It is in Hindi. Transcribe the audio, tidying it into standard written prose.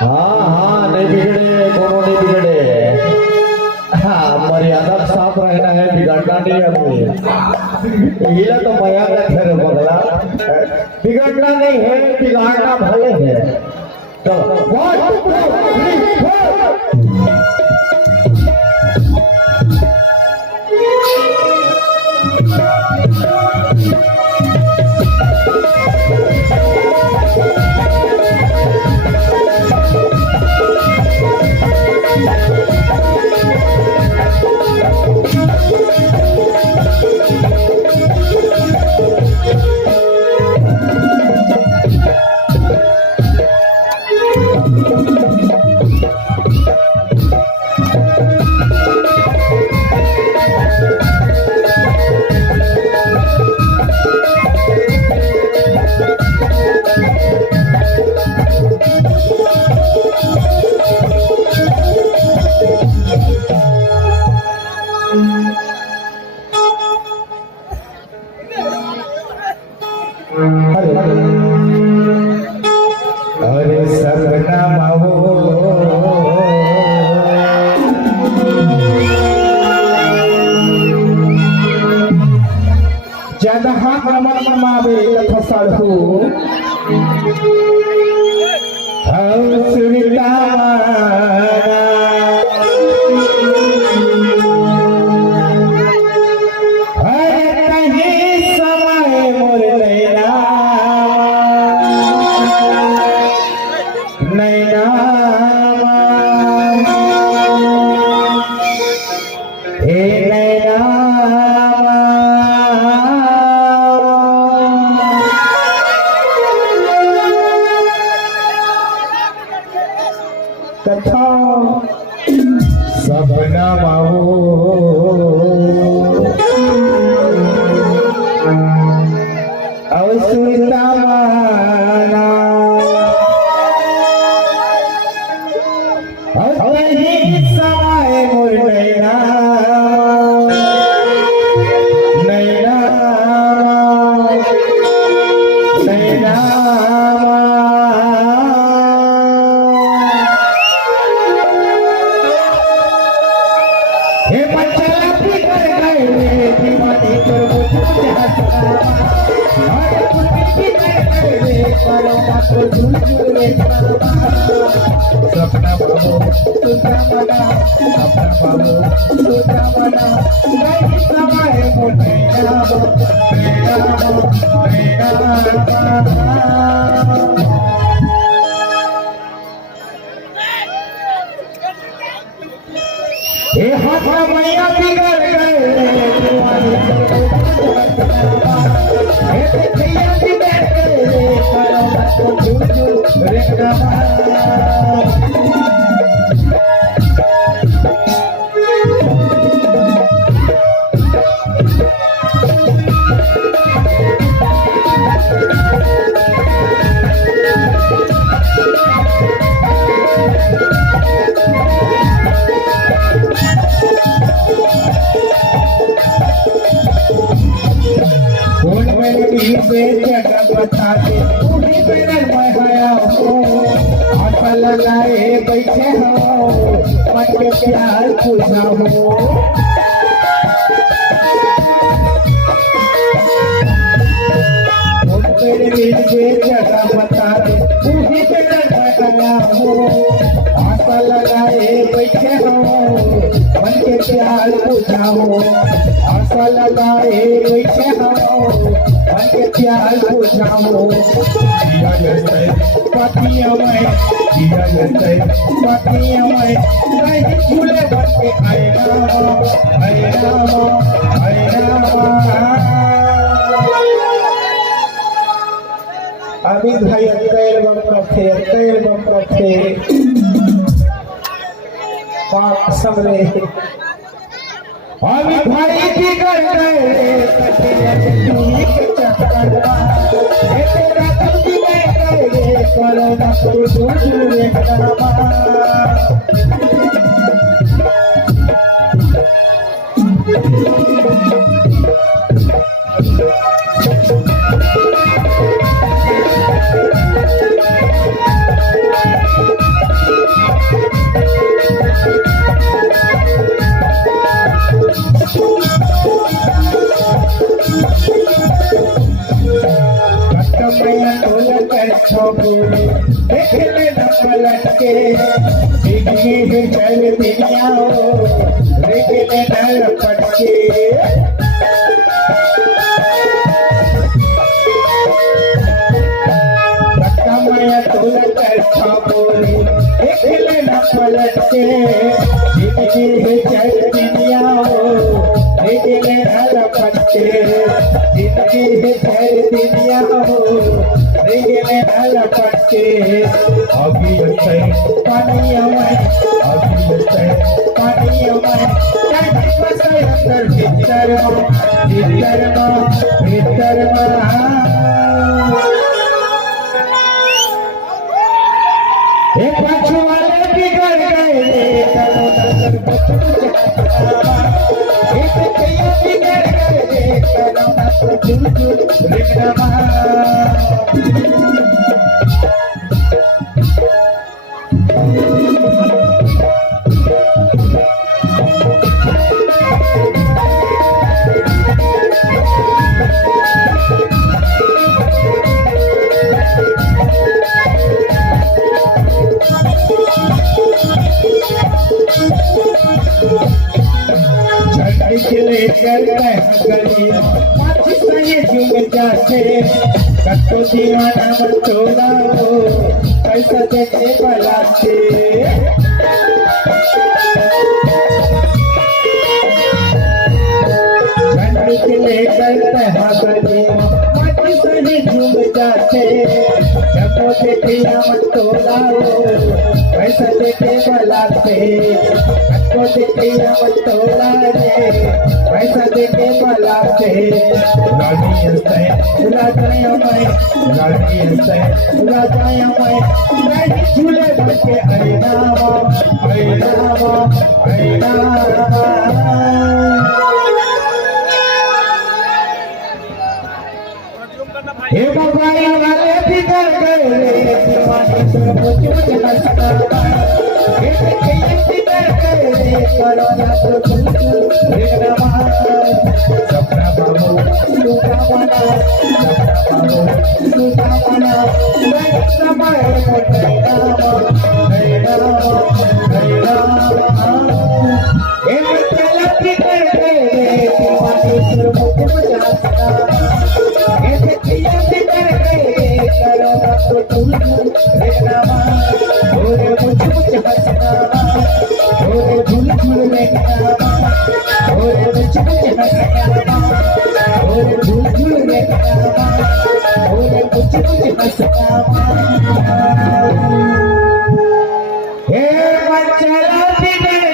हाँ नहीं बिगड़े कोनो नहीं बिगड़े। हाँ मर्यादा साफ रहना है, बिगड़ना नहीं है। ये तो मर्यादा है बगला, बिगड़ना नहीं है, बिगाड़ना भले है। तो अरे सपना मावो ज्यादा हाथ रमन मावे फसड़ हो हम सुनता कथा सपना माहो अवसुता माना समय मोर नैना नैना नैना हे बच्चा फिकर गए दीवानी पर मुझे हंसना और फिकर गए करो मत झूठे सपना बाबू सुधा मना सपना बाबू सुधा मना नहीं समय मोटे नाम ए हाथ मैया बिगड़ गए भैया बिगड़ गए करो मत झूठू रे जगह बता दे उन्हीं मेरे मैं हो आशा लगाए बैठे हो मन के प्यार पूछा हो मेरे जगह बता दे उन्हीं मेरे मैं हो आशा लगाए बैठे हो मन के प्यार पूछा हो आशा लगाए बैठे हो के प्यार बुझाओ दिया जैसे पतिया में दिया जैसे पतिया में नहीं झूले बन के आएगा अभी भाई अकेले बम्पे पाप समरे अभी भाई की कर गए तेरा कभी गए करो ना मैया ढोल कर छोड़े देख लेना पलट के जिंदगी है चल दुनिया देख लेना लपट के मैया ढोल कर छोड़े देख लेना पलट के जिंदगी है चल दुनिया देख लेना लपट के जिंदगी है चल दुनिया लपटके अभी पानी हमारे अभी पानी हमारे अंदर भीतर भीतर भीतर एक पाछू वाले बिगड़ गए एक बिगड़ कतो दीवाना मत तोड़ा पैसा देते बलाते निकले करते हागले माटी सही झूम जाते कतो देखिया मत तोड़ा पैसा देते बलाते कतो देखिया मत तोड़ा रे पैसा देते बलाते राजाया मैं झूले भर के अरेनावा अरेनावा अरेनावा हे बगाया वाले बिगड़ गए दीवाने से मुझे न सका हे बिगड़ गए करोना तो रे रमा सपना बाबू लूटा बना लूटा बना मैं समय मोटे नामा हे चला बिगड़ गए दीवाने से मुझे न सका हे बच्चा